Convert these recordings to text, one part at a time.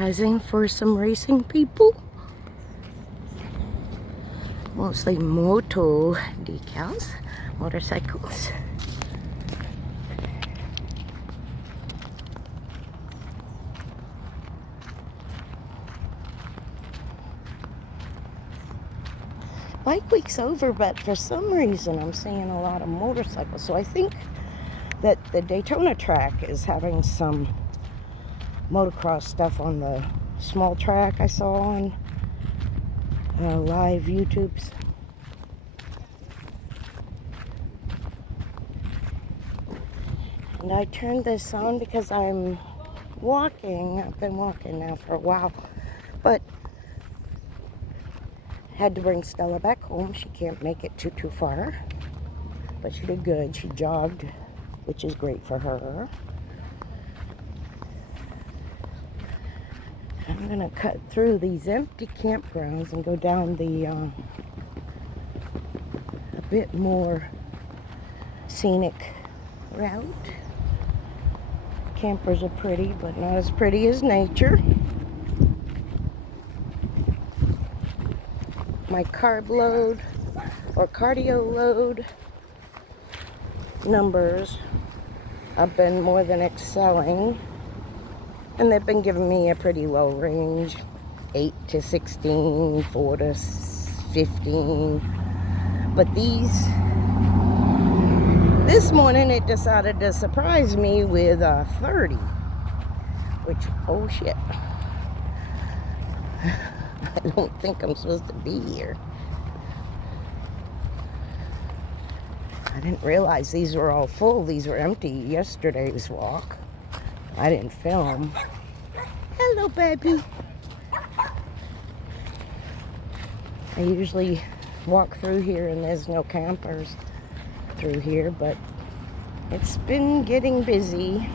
advertising for some racing people. Mostly moto decals, motorcycles. Bike week's over, but for some reason I'm seeing a lot of motorcycles. So I think that the Daytona track is having some motocross stuff on the small track I saw on live YouTubes. And I turned this on because I'm walking. I've been walking now for a while, but had to bring Stella back home. She can't make it too far, but she did good. She jogged, which is great for her. I'm gonna cut through these empty campgrounds and go down the a bit more scenic route. Campers are pretty, but not as pretty as nature. My carb load or cardio load numbers have been more than excelling, and they've been giving me a pretty low range, 8 to 16, 4 to 15. But this morning it decided to surprise me with 30, which, oh shit. I don't think I'm supposed to be here. I didn't realize these were all full. These were empty yesterday's walk. I didn't film. Hello, baby. I usually walk through here and there's no campers through here, but it's been getting busy.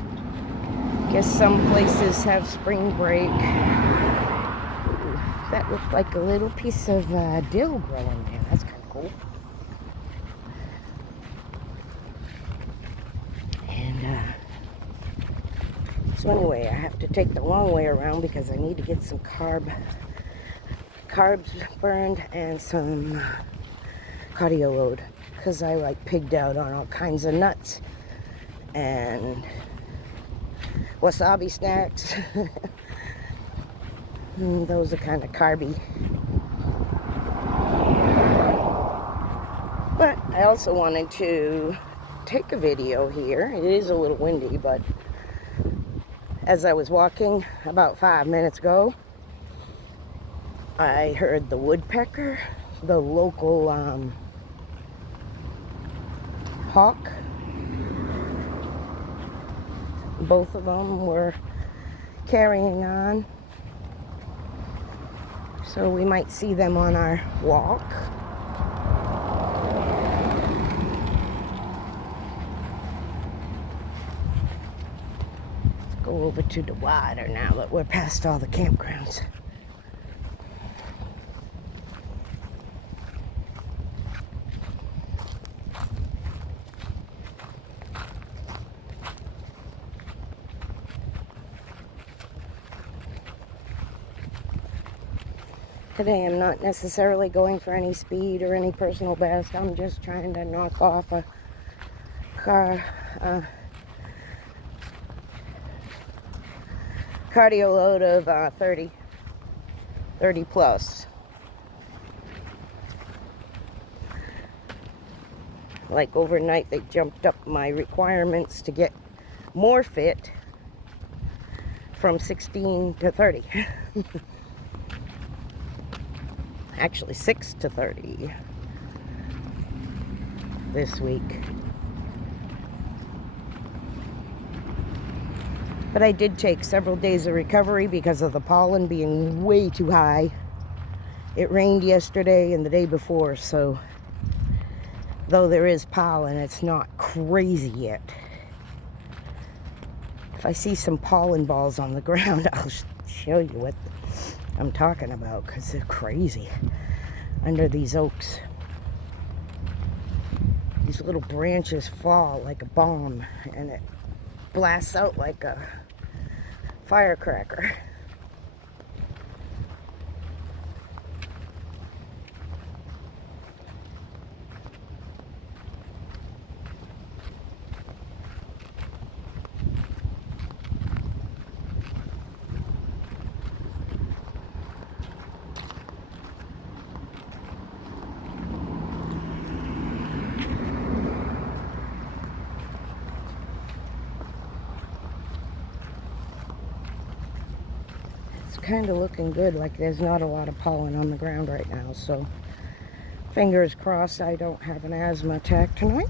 Guess some places have spring break. That looked like a little piece of dill growing there. That's kind of cool. And so anyway, I have to take the long way around because I need to get some carbs burned and some cardio load, because I like pigged out on all kinds of nuts and wasabi snacks. Those are kind of carby. But I also wanted to take a video here. It is a little windy, but as I was walking about 5 minutes ago, I heard the woodpecker, the local hawk. Both of them were carrying on. So we might see them on our walk. Let's go over to the water now that we're past all the campgrounds. Today I'm not necessarily going for any speed or any personal best. I'm just trying to knock off a cardio load of 30 plus. Like overnight they jumped up my requirements to get more fit from 16 to 30. Actually 6 to 30 this week. But I did take several days of recovery because of the pollen being way too high. It rained yesterday and the day before, so though there is pollen, it's not crazy yet. If I see some pollen balls on the ground, I'll show you what I'm talking about, because they're crazy under these oaks. These little branches fall like a bomb and it blasts out like a firecracker. it's kind of looking good. Like there's not a lot of pollen on the ground right now. So fingers crossed I don't have an asthma attack tonight.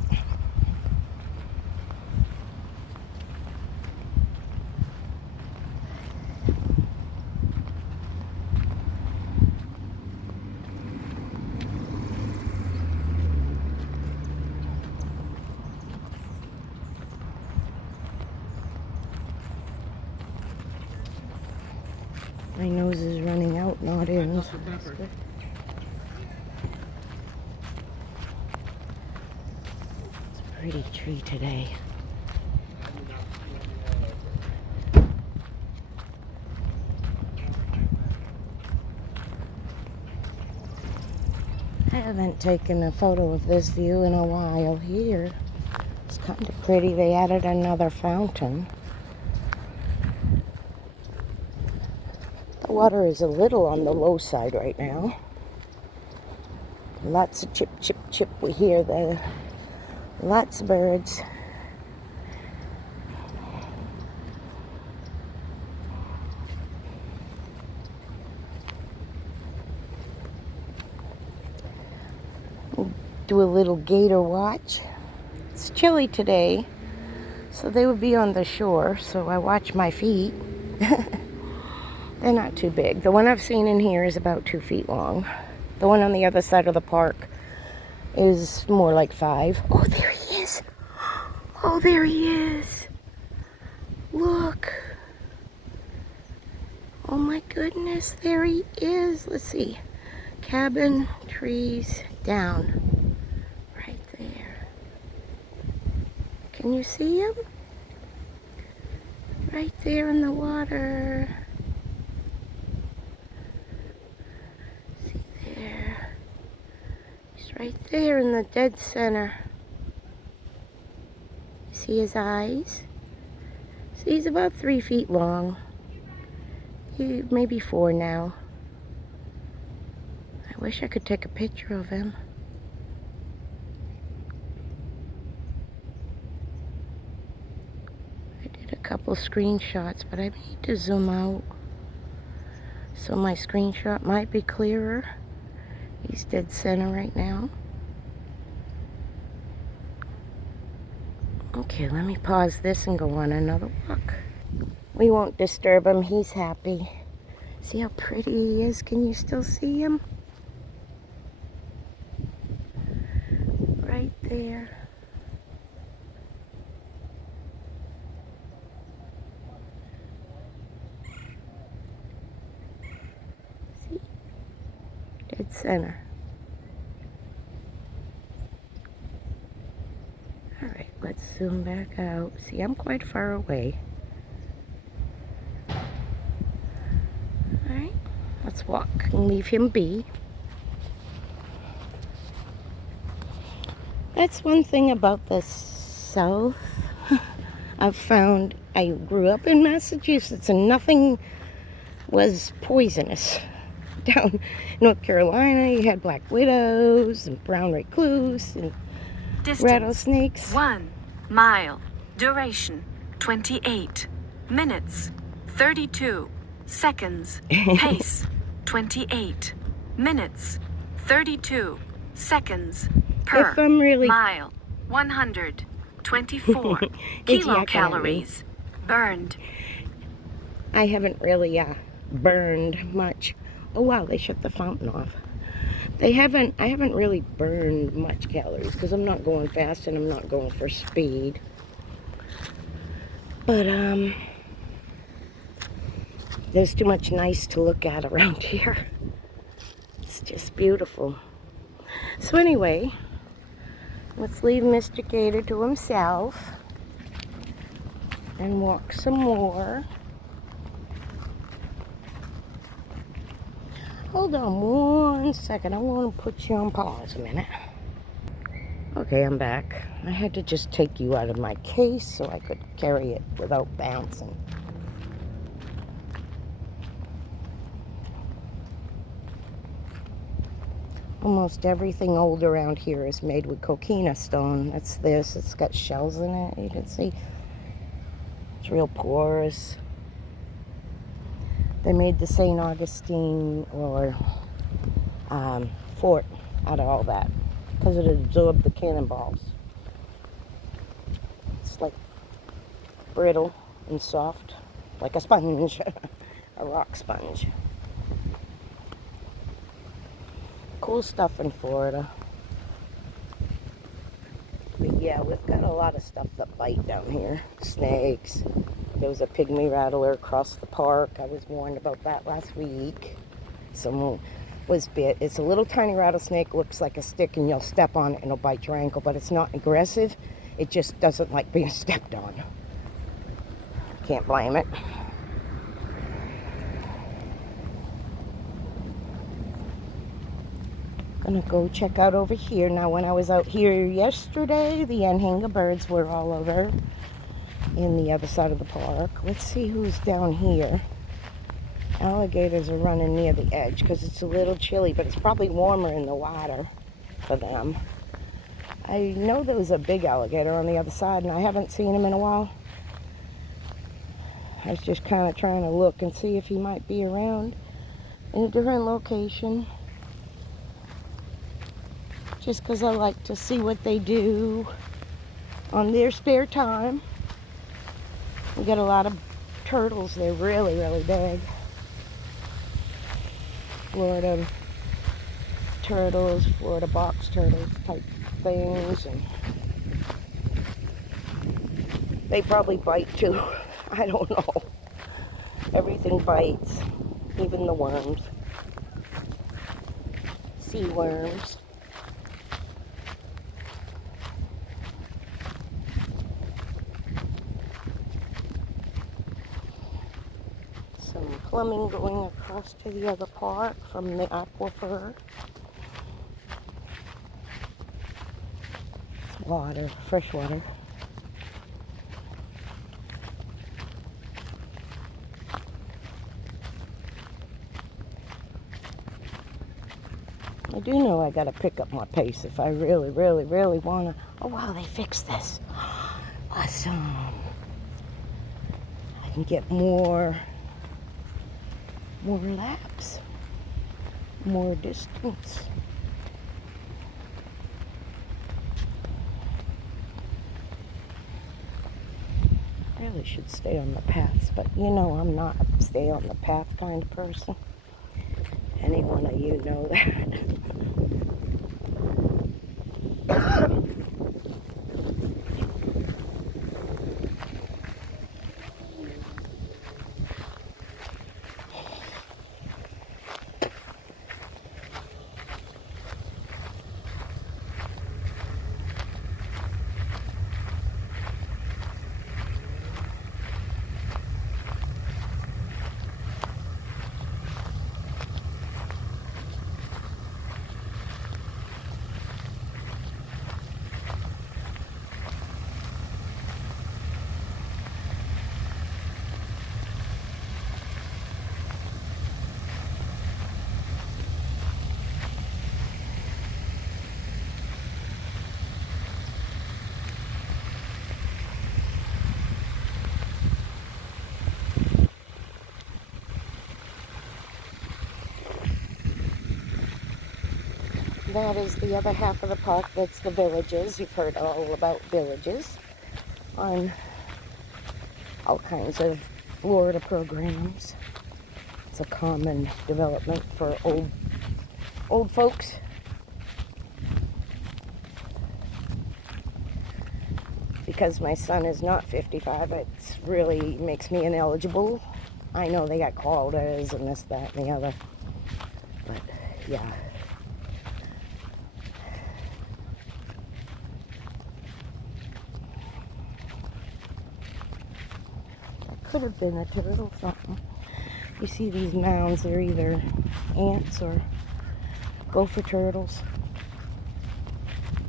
My nose is running out, not in. So that's good. It's a pretty tree today. I haven't taken a photo of this view in a while here. It's kind of pretty. They added another fountain. The water is a little on the low side right now. Lots of chip, chip, chip. We hear lots of birds. Do a little gator watch. It's chilly today, so they would be on the shore, so I watch my feet. They're not too big. The one I've seen in here is about 2 feet long. The one on the other side of the park is more like 5. Oh, there he is. Oh, there he is. Look. Oh my goodness, there he is. Let's see. Cabin, trees, down. Right there. Can you see him? Right there in the water. Right there in the dead center. See his eyes? See, he's about 3 feet long. Maybe 4 now. I wish I could take a picture of him. I did a couple screenshots, but I need to zoom out. So my screenshot might be clearer. He's dead center right now. Okay, let me pause this and go on another walk. We won't disturb him. He's happy. See how pretty he is? Can you still see him? Right there. See? Dead center. Alright, let's zoom back out. See, I'm quite far away. Alright, let's walk and leave him be. That's one thing about the South. I've found, I grew up in Massachusetts and nothing was poisonous. Down in North Carolina, you had black widows and brown recluse and Distance, rattlesnakes. 1 mile. Duration, 28 minutes, 32 seconds. Pace, 28 minutes, 32 seconds per If I'm really mile. 124 kilocalories burned. I haven't really burned much. Oh wow, they shut the fountain off. I haven't really burned much calories because I'm not going fast and I'm not going for speed. But there's too much nice to look at around here. It's just beautiful. So anyway, let's leave Mr. Gator to himself and walk some more. Hold on 1 second. I want to put you on pause a minute. Okay, I'm back. I had to just take you out of my case so I could carry it without bouncing. Almost everything old around here is made with coquina stone. That's this. It's got shells in it. You can see. It's real porous. They made the St. Augustine or fort out of all that because it absorbed the cannonballs. It's like brittle and soft, like a sponge, a rock sponge. Cool stuff in Florida. But yeah, we've got a lot of stuff that bite down here. Snakes. There was a pygmy rattler across the park. I was warned about that last week. Someone was bit. It's a little tiny rattlesnake, looks like a stick, and you'll step on it and it'll bite your ankle, but it's not aggressive. It just doesn't like being stepped on. Can't blame it. Gonna go check out over here. Now, when I was out here yesterday, the anhinga birds were all over in the other side of the park. Let's see who's down here. Alligators are running near the edge because it's a little chilly, but it's probably warmer in the water for them. I know there was a big alligator on the other side, and I haven't seen him in a while. I was just kind of trying to look and see if he might be around in a different location. Just because I like to see what they do on their spare time. We got a lot of turtles. They're really, really big. Florida turtles, Florida box turtles type things. And they probably bite too. I don't know. Everything bites, even the worms. Sea worms. Some plumbing going across to the other park from the aquifer. It's water, fresh water. I do know I gotta pick up my pace if I really, really, really wanna. Oh wow, they fixed this. Awesome. I can get more laps, more distance. Really should stay on the paths, but you know I'm not a stay on the path kind of person. Any one of you know that. That is the other half of the park. That's the villages. You've heard all about villages on all kinds of Florida programs. It's a common development for old folks. Because my son is not 55, it really makes me ineligible. I know they got quotas and this, that, and the other. But yeah. Could have been a turtle, something. You see these mounds, they're either ants or gopher turtles.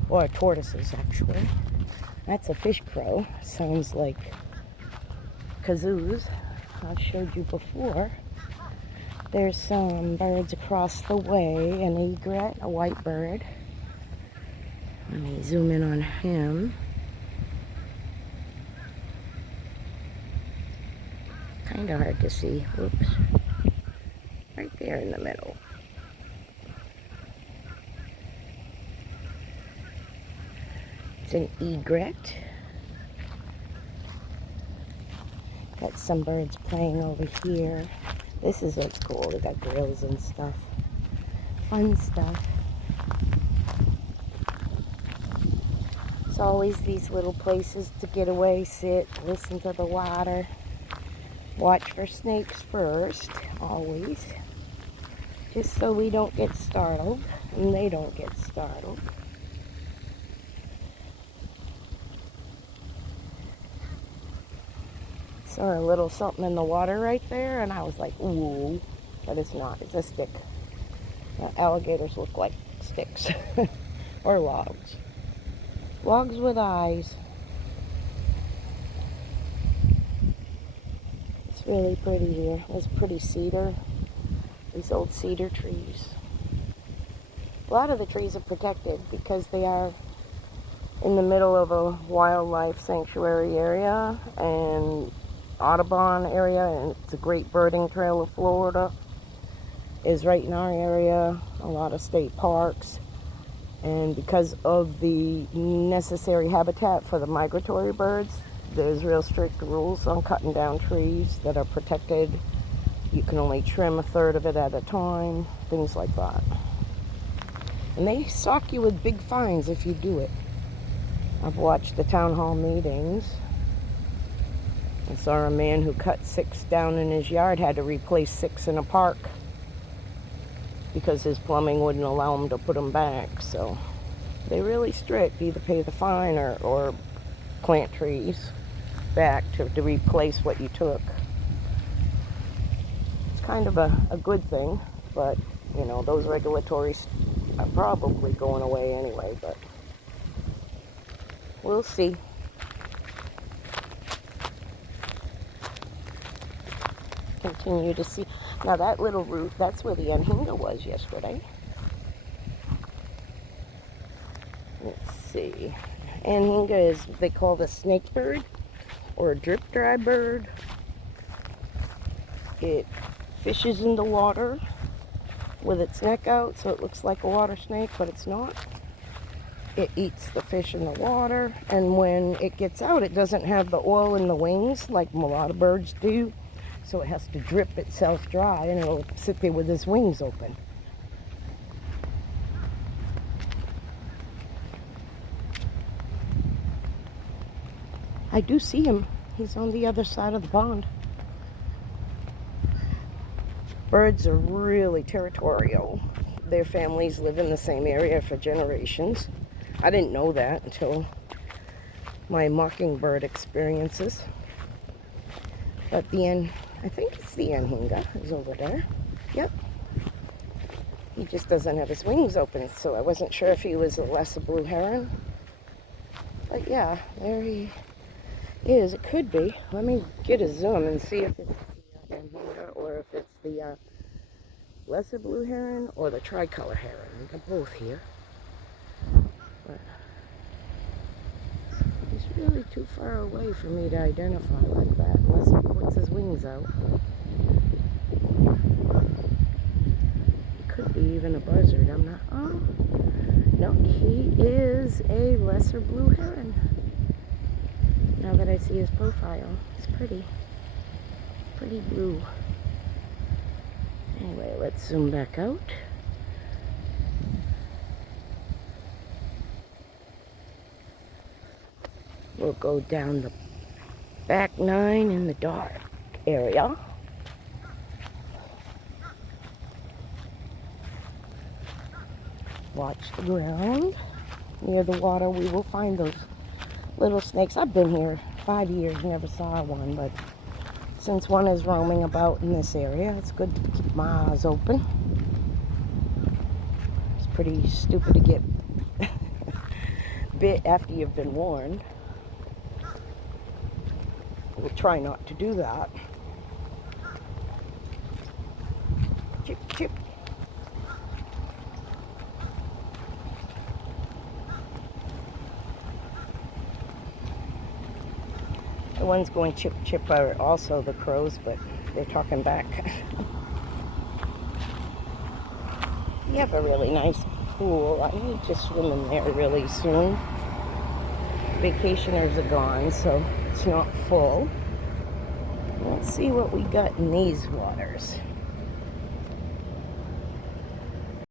Or tortoises, actually. That's a fish crow. Sounds like kazoos. I showed you before. There's some birds across the way. An egret, a white bird. Let me zoom in on him. Kind of hard to see. Oops. there in the middle. It's an egret. Got some birds playing over here. This is what's cool. They got grills and stuff. Fun stuff. It's always these little places to get away, sit, listen to the water. Watch for snakes first, always. Just so we don't get startled and they don't get startled. Saw a little something in the water right there and I was like, ooh, but it's not, it's a stick. Alligators look like sticks or logs. Logs with eyes. It's really pretty here. There's pretty cedar, these old cedar trees. A lot of the trees are protected because they are in the middle of a wildlife sanctuary area and Audubon area, and it's a great birding trail of Florida. Is right in our area, a lot of state parks, and because of the necessary habitat for the migratory birds, there's real strict rules on cutting down trees that are protected. You can only trim a third of it at a time, things like that. And they sock you with big fines if you do it. I've watched the town hall meetings. I saw a man who cut 6 down in his yard, had to replace 6 in a park because his plumbing wouldn't allow him to put them back. So they're really strict. Either pay the fine or plant trees back to replace what you took. It's kind of a good thing, but you know, those regulatories are probably going away anyway, but we'll see. Continue to see. Now that little root, that's where the anhinga was yesterday. Let's see. Anhinga is what they call the snake bird or a drip dry bird. It fishes in the water with its neck out, so it looks like a water snake, but it's not. It eats the fish in the water, and when it gets out, it doesn't have the oil in the wings like a lot of birds do. So it has to drip itself dry, and it'll sit there with its wings open. I do see him. He's on the other side of the pond. Birds are really territorial. Their families live in the same area for generations. I didn't know that until my mockingbird experiences. But I think it's the anhinga is over there. Yep. He just doesn't have his wings open, so I wasn't sure if he was a lesser blue heron. But yeah, there he is. It could be. Let me get a zoom and see if it's the anhinga or if it's the lesser blue heron or the tricolor heron. They're both here. But he's really too far away for me to identify like that unless he puts his wings out. It could be even a buzzard. I'm not. Oh, no, he is a lesser blue heron. Now that I see his profile, it's pretty blue. Anyway, let's zoom back out. We'll go down the back 9 in the dark area. Watch the ground. Near the water, we will find those little snakes. I've been here 5 years, never saw one, but since one is roaming about in this area, it's good to keep my eyes open. It's pretty stupid to get bit after you've been warned. We'll try not to do that. Chip, chip. The ones going chip, chip are also the crows, but they're talking back. have a really nice pool. I need to swim in there really soon. Vacationers are gone, so it's not full. Let's see what we got in these waters.